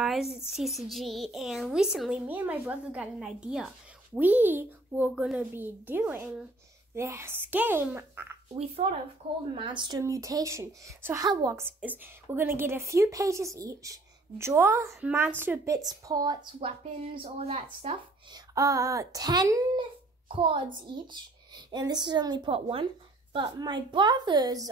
Guys, it's CCG, and recently me and my brother got an idea. We were gonna be doing this game we thought of called Monster Mutation. So how it works is we're gonna get a few pages each, draw monster bits, parts, weapons, all that stuff. 10 cards each, and this is only part 1. But my brother's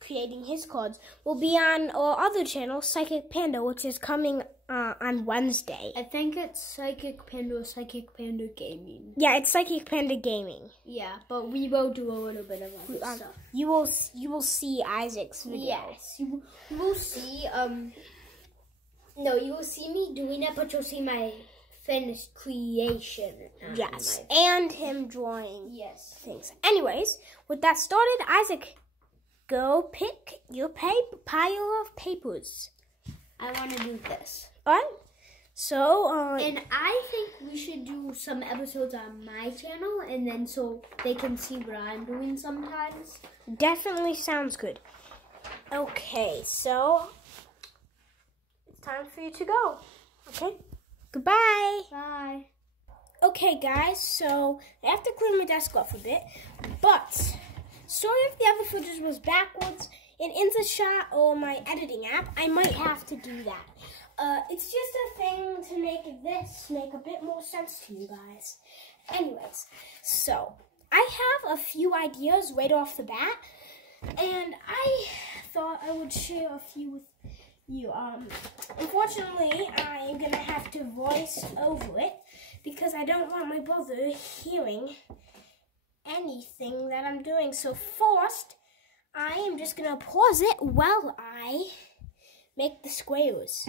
creating his cards will be on our other channel, Psychic Panda, which is coming on Wednesday. I think it's Psychic Panda or Psychic Panda Gaming. Yeah, it's Psychic Panda Gaming. Yeah, but we will do a little bit of other stuff. You will see Isaac's video. Yes, you will see. No, you will see me doing it, but you'll see my finished creation. Yes, and him drawing. Yes. Things. Anyways, with that started, Isaac, go pick your pile of papers. I want to do this. Alright. So, and I think we should do some episodes on my channel, and then so they can see what I'm doing sometimes. Definitely sounds good. Okay, so it's time for you to go. Okay. Goodbye. Bye. Okay, guys, so I have to clean my desk off a bit, but sorry if the other footage was backwards in InstaShot or my editing app. I might have to do that. It's just a thing to make this make a bit more sense to you guys. Anyways, so I have a few ideas right off the bat, and I thought I would share a few with you. Unfortunately, I am gonna have to voice over it because I don't want my brother hearing anything that I'm doing. So first, I am just gonna pause it while I make the squares.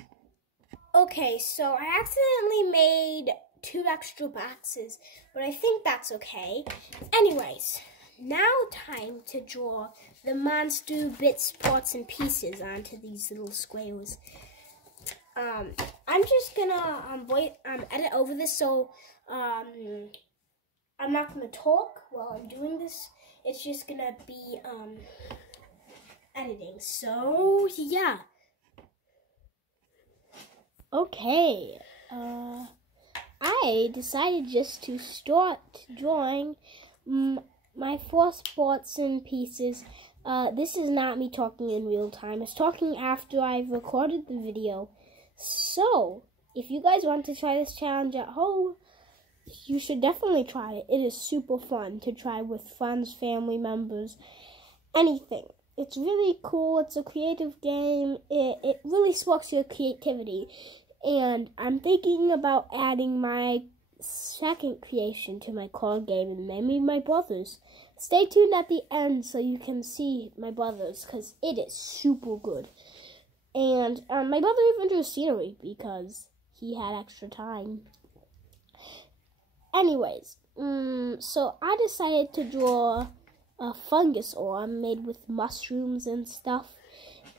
Okay, so I accidentally made 2 extra boxes, but I think that's okay. Anyways, now time to draw the monster bits, parts, and pieces onto these little squares. I'm just gonna edit over this, so I'm not gonna talk while I'm doing this. It's just gonna be editing. So yeah. Okay. I decided just to start drawing my first parts and pieces. This is not me talking in real time. It's talking after I've recorded the video. So, if you guys want to try this challenge at home, you should definitely try it. It is super fun to try with friends, family members, anything. It's really cool. It's a creative game. It really sparks your creativity. And I'm thinking about adding my second creation to my card game, and maybe my brother's. Stay tuned at the end so you can see my brother's, because it is super good. And my brother even drew scenery because he had extra time. Anyways, so I decided to draw a fungus orb made with mushrooms and stuff.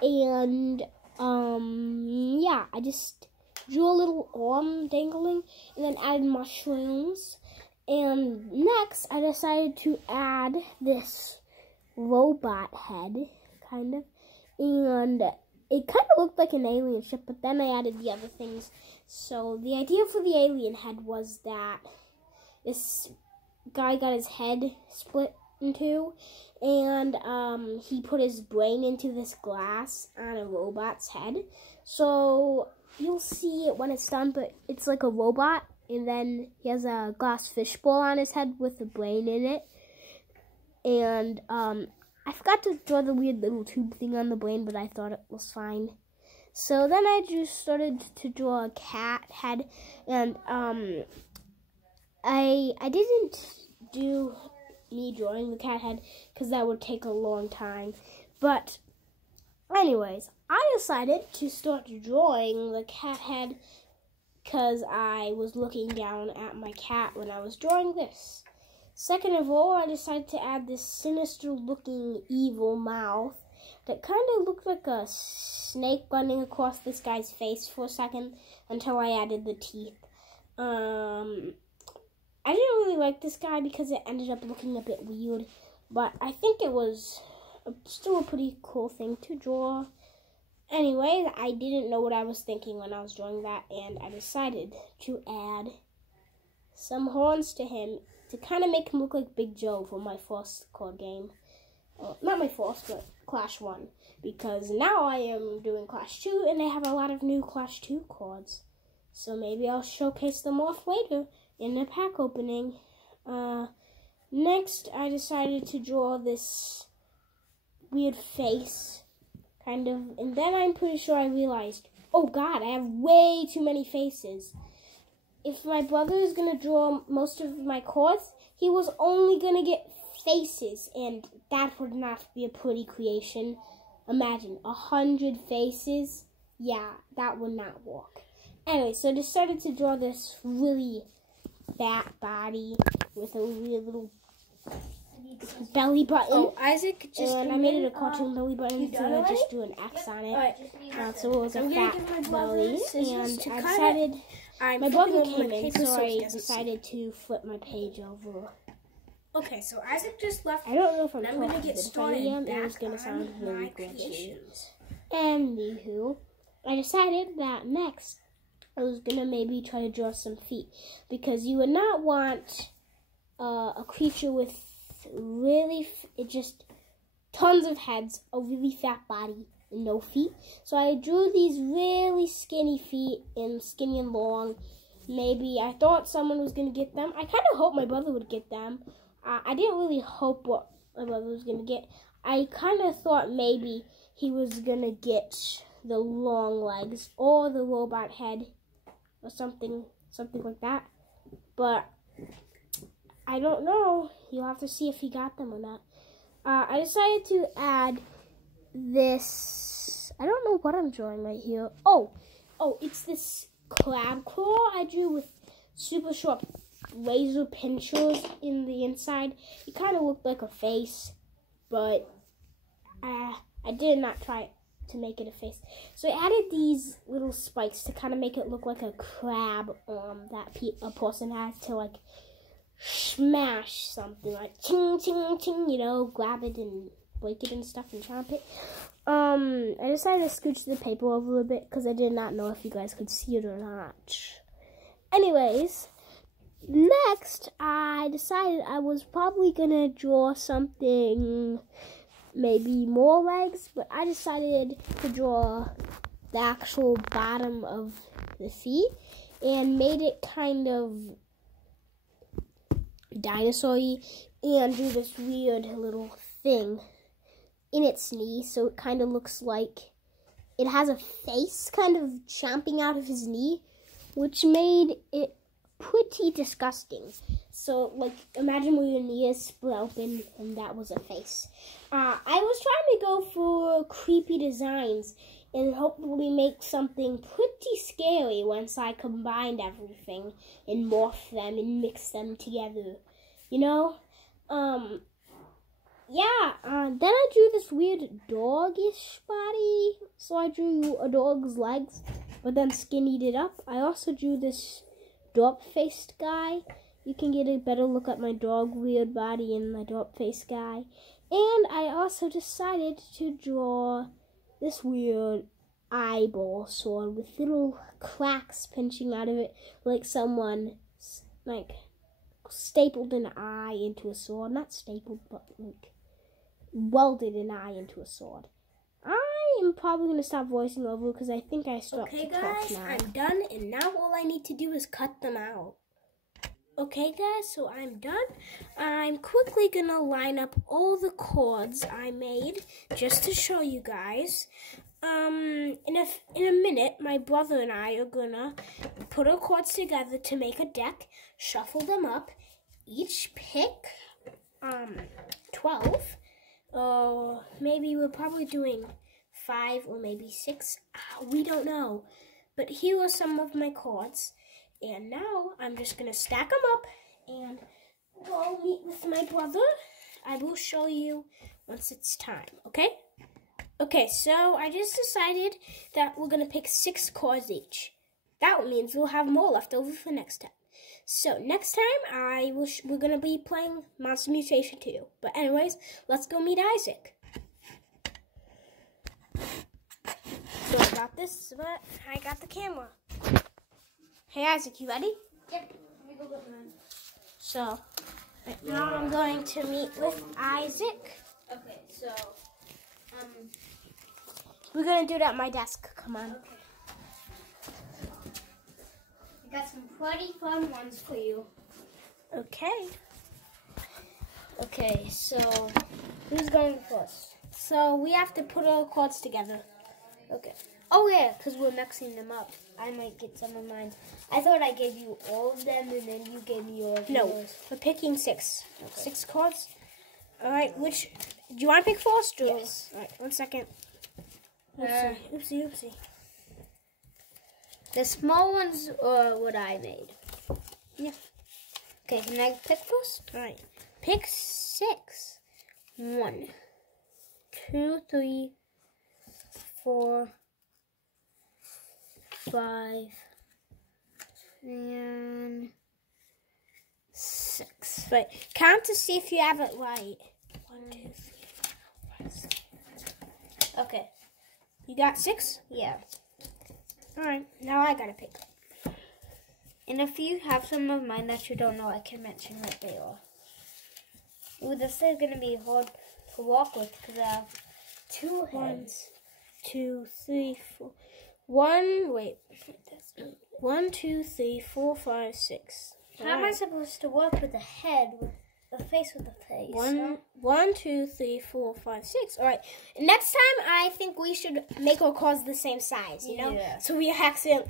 And yeah, I just drew a little arm dangling and then added mushrooms. And next, I decided to add this robot head, kind of. And it kind of looked like an alien ship, but then I added the other things. So the idea for the alien head was that this guy got his head split in 2, and he put his brain into this glass on a robot's head. So you'll see it when it's done, but it's like a robot, and then he has a glass fishbowl on his head with a brain in it. And I forgot to draw the weird little tube thing on the brain, but I thought it was fine. So then I just started to draw a cat head, and I didn't do me drawing the cat head because that would take a long time. But anyways, I decided to start drawing the cat head because I was looking down at my cat when I was drawing this. Second of all, I decided to add this sinister-looking evil mouth that kind of looked like a snake running across this guy's face for a second until I added the teeth. I didn't really like this guy because it ended up looking a bit weird, but I think it was still a pretty cool thing to draw. Anyway, I didn't know what I was thinking when I was drawing that, and I decided to add some horns to him to kind of make him look like Big Joe for my first card game. Not my first, but Clash 1. Because now I am doing Clash 2, and they have a lot of new Clash 2 cards. So maybe I'll showcase them off later in the pack opening. Next, I decided to draw this weird face, kind of, and then I'm pretty sure I realized, oh God, I have way too many faces. If my brother is going to draw most of my cards, he was only going to get faces, and that would not be a pretty creation. Imagine 100 faces. Yeah, that would not work. Anyway, so I decided to draw this really fat body with a weird little belly button. Oh, Isaac just... And I made it a cartoon belly button, so I just drew an X on it. So it was a fat belly. And I decided... My brother came in, so I decided to flip my page over. Okay, so Isaac just left. I don't know if I'm going to get started. It was going to sound really glitchy. Anywho, I decided that next I was going to maybe try to draw some feet. Because you would not want a creature with really, just tons of heads, a really fat body, and no feet. So I drew these really skinny feet, and skinny and long. Maybe I thought someone was going to get them. I kind of hoped my brother would get them. I didn't really hope what my brother was going to get. I kind of thought maybe he was going to get the long legs or the robot head or something like that. But I don't know. You'll have to see if he got them or not. I decided to add this. I don't know what I'm drawing right here. Oh, it's this crab claw I drew with super sharp laser pinchers in the inside. It kind of looked like a face, but I did not try to make it a face. So I added these little spikes to kind of make it look like a crab that a person has to like smash something, like ting ting ting, you know, grab it and break it and stuff and chomp it. I decided to scooch the paper over a bit because I did not know if you guys could see it or not. Anyways, next I decided I was probably gonna draw something, maybe more legs, but I decided to draw the actual bottom of the feet and made it kind of dinosaur-y and drew this weird little thing in its knee, so it kind of looks like it has a face kind of chomping out of his knee, which made it pretty disgusting. So, like, imagine where your knee is split open and that was a face. I was trying to go for creepy designs and hopefully make something pretty scary once I combined everything and morph them and mix them together, you know? Then I drew this weird dog-ish body. So I drew a dog's legs, but then skinnied it up. I also drew this dog-faced guy. You can get a better look at my dog weird body and my dog-faced guy. And I also decided to draw this weird eyeball sword with little cracks pinching out of it, like someone like stapled an eye into a sword. Not stapled, but like welded an eye into a sword. I am probably going to stop voicing over because I think I stopped to talk now. Okay, guys, I'm done, and now all I need to do is cut them out. Okay, guys, so I'm done. I'm quickly going to line up all the cards I made just to show you guys. In a minute, my brother and I are going to put our cards together to make a deck, shuffle them up, each pick 12. Maybe we're probably doing 5 or maybe 6. We don't know. But here are some of my cards. And now I'm just going to stack them up and go meet with my brother. I will show you once it's time, okay? Okay, so I just decided that we're going to pick 6 cards each. That means we'll have more left over for next time. So next time we're going to be playing Monster Mutation 2. But anyways, let's go meet Isaac. So I got this, but I got the camera. Hey Isaac, you ready? Yep. Let me go get mine. So right now I'm going to meet with Isaac. Okay, so We're gonna do it at my desk. Come on. okay. I got some pretty fun ones for you. Okay. Okay, so who's going first? So we have to put all the chords together. Okay. Oh yeah, because we're mixing them up. I might get some of mine. I thought I gave you all of them and then you gave me yours. No, we're picking 6. Okay. 6 chords. All right, which do you want to pick first? Or? Yes. All right, 1 second. Oopsie, oopsie. The small ones are what I made. Yeah. Okay, can I pick first? All right, pick 6. 1, 2, 3, 4, 5, and 6. Right, count to see if you have it right. 1, 2, 3, 4, 5, 6. Okay. You got 6? Yeah. All right, now I gotta pick. And if you have some of mine that you don't know, I can mention what they are. Ooh, this is going to be hard to walk with because I have 2 heads. 2, 3, 4. 1, wait. 1, 2, 3, 4, 5, 6. How am I supposed to walk with a head, with a face with a face? 1, 2, 3, 4, 5, 6. All right. Next time, I think we should make our chords the same size, you know? Yeah. So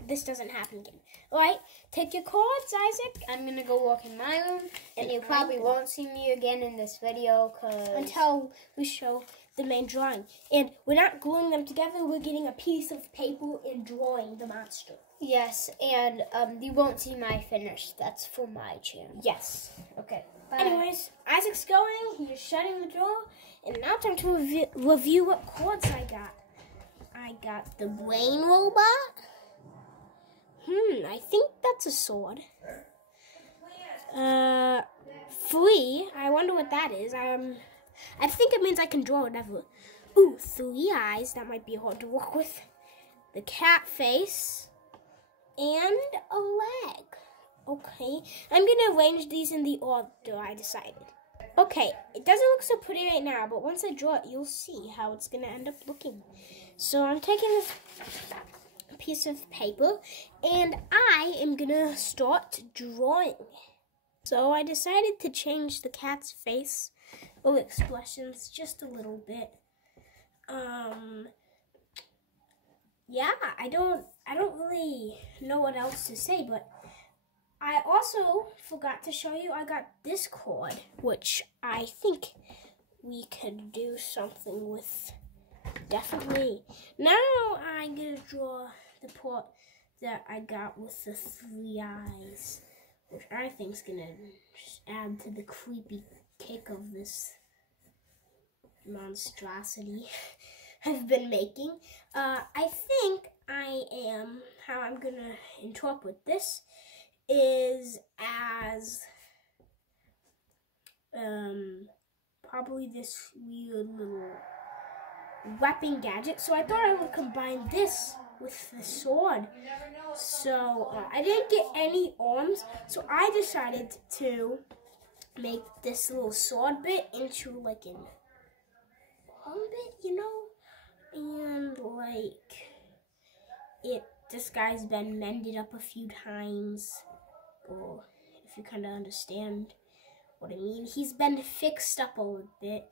this doesn't happen again. All right. Take your chords, Isaac. I'm going to go walk in my room, and you probably won't see me again in this video Until we show the main drawing. And we're not gluing them together. We're getting a piece of paper and drawing the monster. Yes, and you won't see my finish. That's for my channel. Yes. Okay. Bye. Anyways, Isaac's going. He's shutting the door. And now time to review what chords I got. I got the brain robot. I think that's a sword. 3. I wonder what that is. I think it means I can draw whatever. Ooh, 3 eyes. That might be hard to work with. The cat face. And a leg. Okay. I'm going to arrange these in the order I decided. Okay. It doesn't look so pretty right now, but once I draw it, you'll see how it's going to end up looking. So I'm taking this piece of paper, and I am going to start drawing. So I decided to change the cat's face or expressions just a little bit. Yeah, I don't really know what else to say, but I also forgot to show you I got this chord, which I think we could do something with. Definitely. Now I'm gonna draw the part that I got with the 3 eyes, which I think is gonna just add to the creepy kick of this monstrosity I've been making. I think how I'm gonna interpret this is as probably this weird little weapon gadget. So I thought I would combine this with the sword. So I didn't get any arms, so I decided to make this little sword bit into like an arm bit, you know? And like this guy's been mended up a few times, or if you kind of understand what I mean. He's been fixed up a little bit.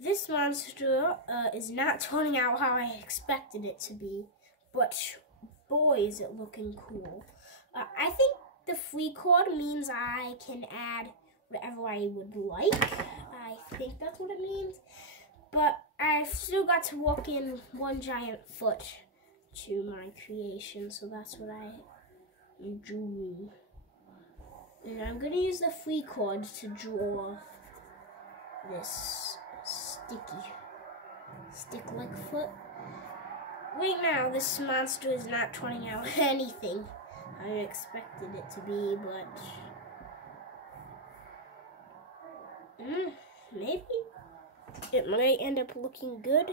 This monster is not turning out how I expected it to be, but boy is it looking cool. I think the free chord means I can add whatever I would like. I think that's what it means. But I've still got to walk in one giant foot to my creation, so that's what I drew. And I'm going to use the free chord to draw this stick-like foot. Right now, this monster is not turning out anything I expected it to be, but maybe it might end up looking good.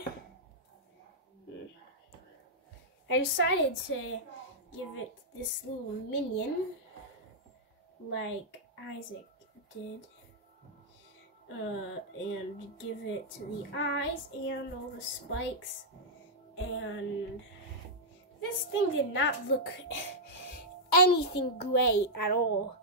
I decided to give it this little minion like Isaac did. And give it the eyes and all the spikes. And this thing did not look anything great at all.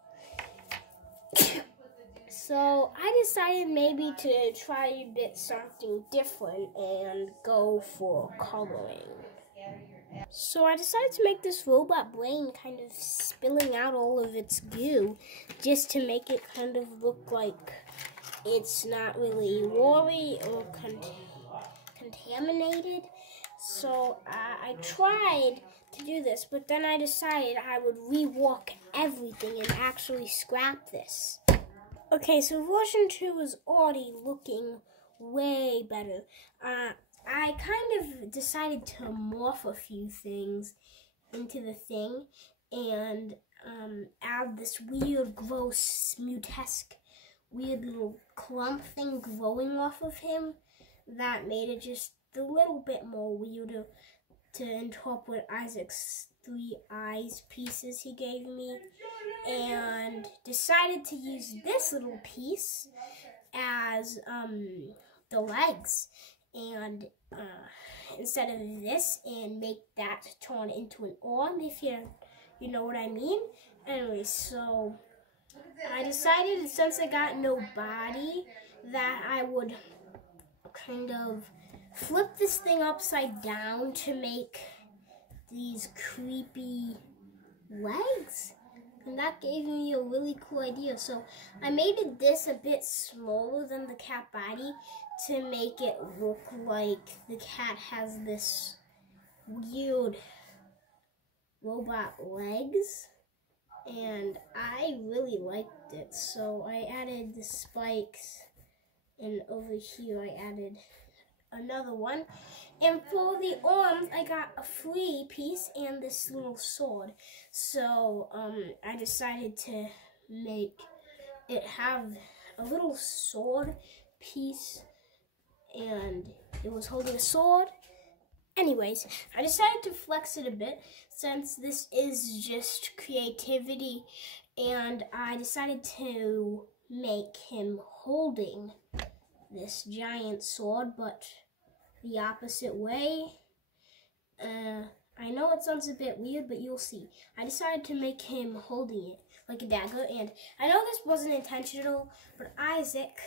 So I decided maybe to try a bit something different and go for coloring. So I decided to make this robot brain kind of spilling out all of its goo just to make it kind of look like it's not really woolly or contaminated. So I tried to do this, but then I decided I would rework everything and actually scrap this. Okay, so version 2 is already looking way better. I kind of decided to morph a few things into the thing and add this weird, gross, mutesque, weird little clump thing growing off of him that made it just a little bit more weirder to interpret Isaac's 3 eyes pieces he gave me, and decided to use this little piece as the legs, and instead of this, and make that turn into an arm, if you know what I mean. Anyway, so I decided, since I got no body, that I would kind of flip this thing upside down to make these creepy legs. And that gave me a really cool idea. So I made this a bit smaller than the cat body to make it look like the cat has this weird robot legs. And I really liked it. So I added the spikes, and over here I added another one. And for the arms, I got a free piece and this little sword. So I decided to make it have a little sword piece, and it was holding a sword. Anyways, I decided to flex it a bit since this is just creativity, and I decided to make him holding this giant sword, but the opposite way. I know it sounds a bit weird, but you'll see. I decided to make him holding it like a dagger, and I know this wasn't intentional, but Isaac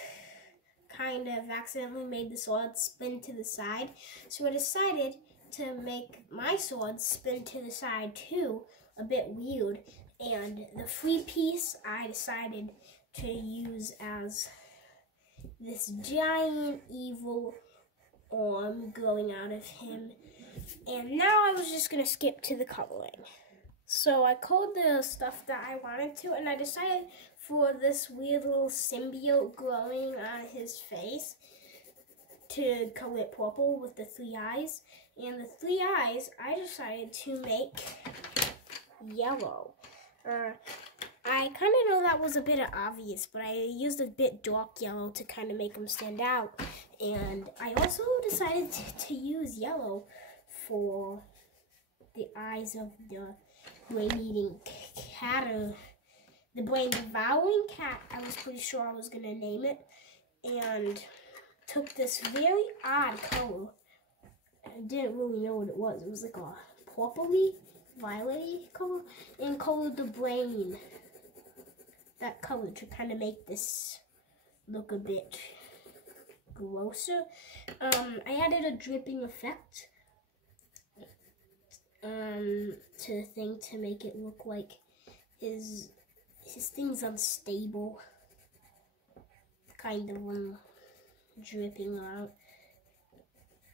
kind of accidentally made the sword spin to the side, so I decided to make my sword spin to the side too, a bit weird. And the free piece I decided to use as this giant evil arm growing out of him. And now I was just going to skip to the coloring. So I colored the stuff that I wanted to, and I decided for this weird little symbiote growing on his face to color it purple with the 3 eyes. And the 3 eyes, I decided to make yellow. I kind of know that was a bit obvious, but I used a bit dark yellow to kind of make them stand out. And I also decided to use yellow for the eyes of the brain-eating cat, or the brain-devouring cat, I was pretty sure I was going to name it. And took this very odd color. I didn't really know what it was. It was like a purpley, violet-y color, and colored the brain that color to kind of make this look a bit grosser. I added a dripping effect to the thing to make it look like his thing's unstable, kind of dripping out.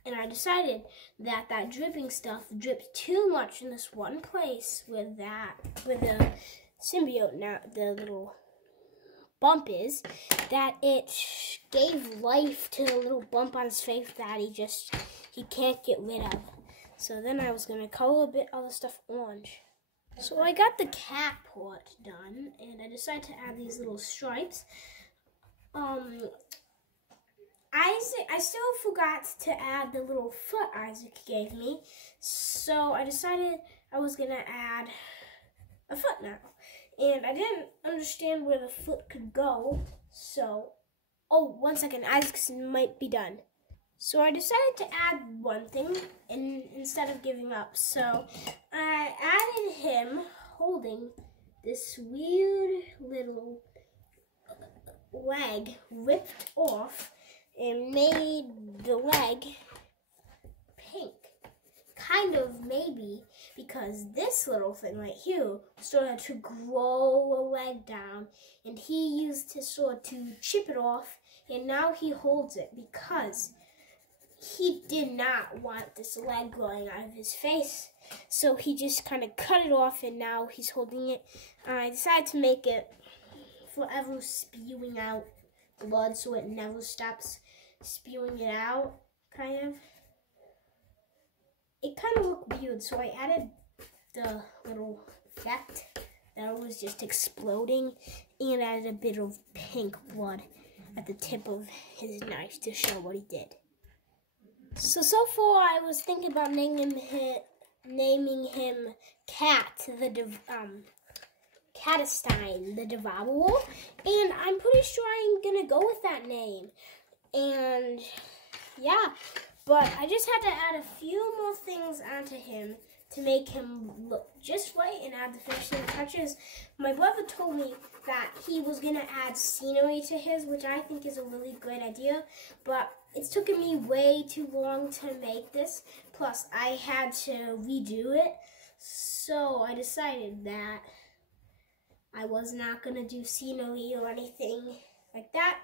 And I decided that that dripping stuff dripped too much in this one place with the symbiote, now the little bump is, that it gave life to the little bump on his face that he can't get rid of. So then I was going to color a bit of the stuff orange. So I got the cat part done, and I decided to add these little stripes. Isaac, I still forgot to add the little foot Isaac gave me. So I decided I was going to add a foot now. And I didn't understand where the foot could go. So, oh, 1 second, Isaac's might be done. So I decided to add one thing instead of giving up. So I added him holding this weird little leg ripped off and made the leg pink. Kind of, maybe, because this little thing right here started to grow a leg down, and he used his sword to chip it off, and now he holds it because he did not want this leg growing out of his face. So he just kind of cut it off, and now he's holding it. I decided to make it forever spewing out blood so it never stops spewing it out, kind of. It kind of looked weird, so I added the little effect that was just exploding and added a bit of pink blood at the tip of his knife to show what he did. So far I was thinking about naming him Cat, Catestein, the Devourer, and I'm pretty sure I'm gonna go with that name. And yeah, but I just had to add a few more things onto him to make him look just right and add the finishing touches. My brother told me that he was gonna add scenery to his, which I think is a really great idea, but it's taken me way too long to make this. Plus, I had to redo it, so I decided that I was not gonna do scenery or anything like that.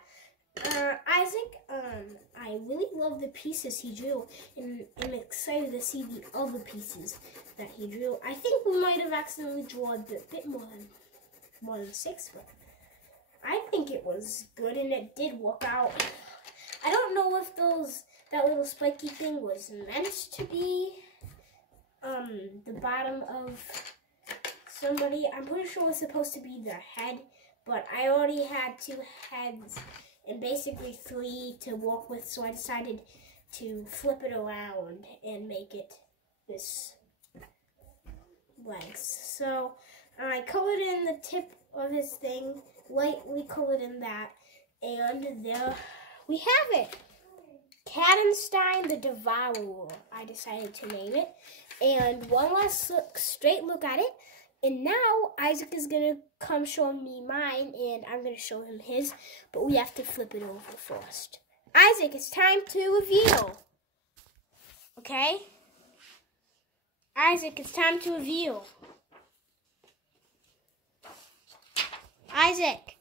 Isaac, I really love the pieces he drew, and I'm excited to see the other pieces that he drew. I think we might have accidentally drawn a bit more than 6, but I think it was good, and it did work out. I don't know if that little spiky thing was meant to be the bottom of somebody. I'm pretty sure it was supposed to be the head, but I already had 2 heads and basically 3 to work with, so I decided to flip it around and make it this legs. So I colored in the tip of his thing, lightly colored in that, and there we have it. Catestein the Devourer, I decided to name it. And one last straight look at it. And now Isaac is going to come show me mine, and I'm going to show him his. But we have to flip it over first. Isaac, it's time to reveal. Okay? Isaac, it's time to reveal. Isaac.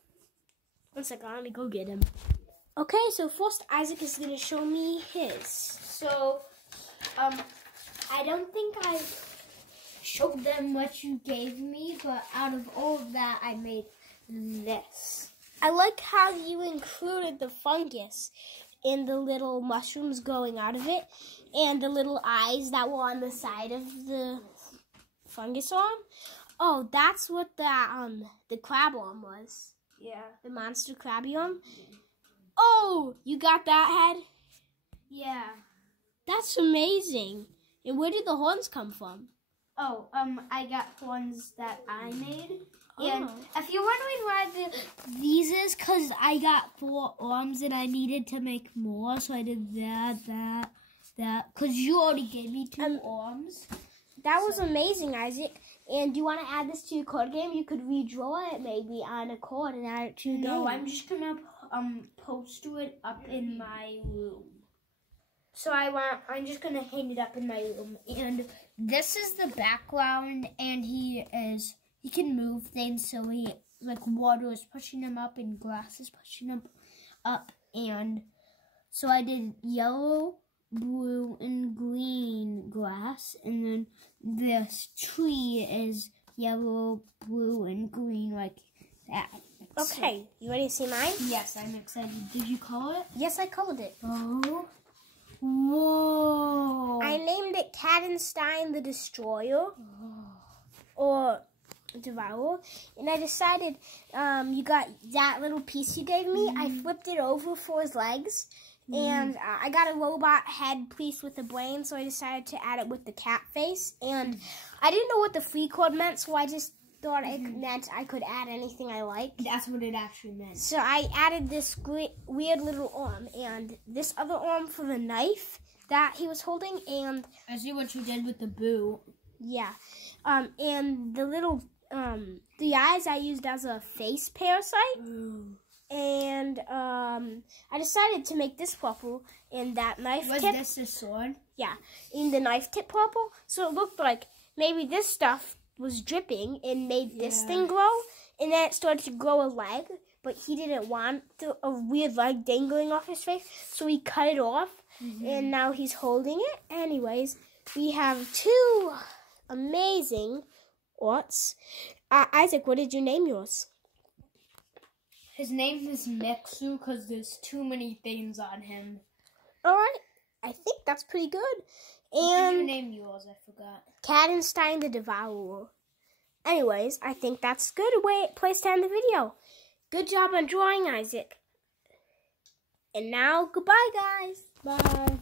1 second, let me go get him. Okay, so first Isaac is going to show me his. So, I don't think I showed them what you gave me, but out of all of that, I made this. I like how you included the fungus and the little mushrooms growing out of it, and the little eyes that were on the side of the fungus arm. Oh, that's what the crab arm was. Yeah. The monster crabby arm. Oh, you got that head? Yeah. That's amazing. And where did the horns come from? Oh, I got ones that I made. Oh. And if you're wondering why these is, because I got 4 arms and I needed to make more, so I did that, because you already gave me 2 arms. That was amazing, Isaac. And do you want to add this to your card game? You could redraw it maybe on a card and add it to your game. No, I'm just going to poster it up in my room. So I'm just going to hang it up in my room. And this is the background, and he can move things, so water is pushing him up and glass is pushing him up. And so I did yellow, blue, and green glass, and then this tree is yellow, blue, and green like that. Okay, you ready to see mine? Yes, I'm excited. Did you color it? Yes, I colored it. Oh. Whoa. I named it Catestein the Destroyer, or Devourer, and I decided you got that little piece you gave me. I flipped it over for his legs, And I got a robot head piece with a brain, so I decided to add it with the cat face. And I didn't know what the free code meant, so I just thought it meant I could add anything I liked. That's what it actually meant. So I added this weird little arm and this other arm for the knife that he was holding. And I see what you did with the boo. Yeah. And the little, the eyes I used as a face parasite. Ooh. And I decided to make this purple in that knife tip. Was this a sword? Yeah, in the knife tip purple. So it looked like maybe this stuff was dripping and made this thing glow. And then it started to grow a leg, but he didn't want a weird leg dangling off his face. So he cut it off, and now he's holding it. Anyways, we have two amazing arts. Isaac, what did you name yours? His name is Nexu because there's too many things on him. All right, I think that's pretty good. What And did you name yours? I forgot. Cadenstein the Devourer. Anyways, I think that's good place to end the video. Good job on drawing, Isaac. And now, goodbye, guys. Bye.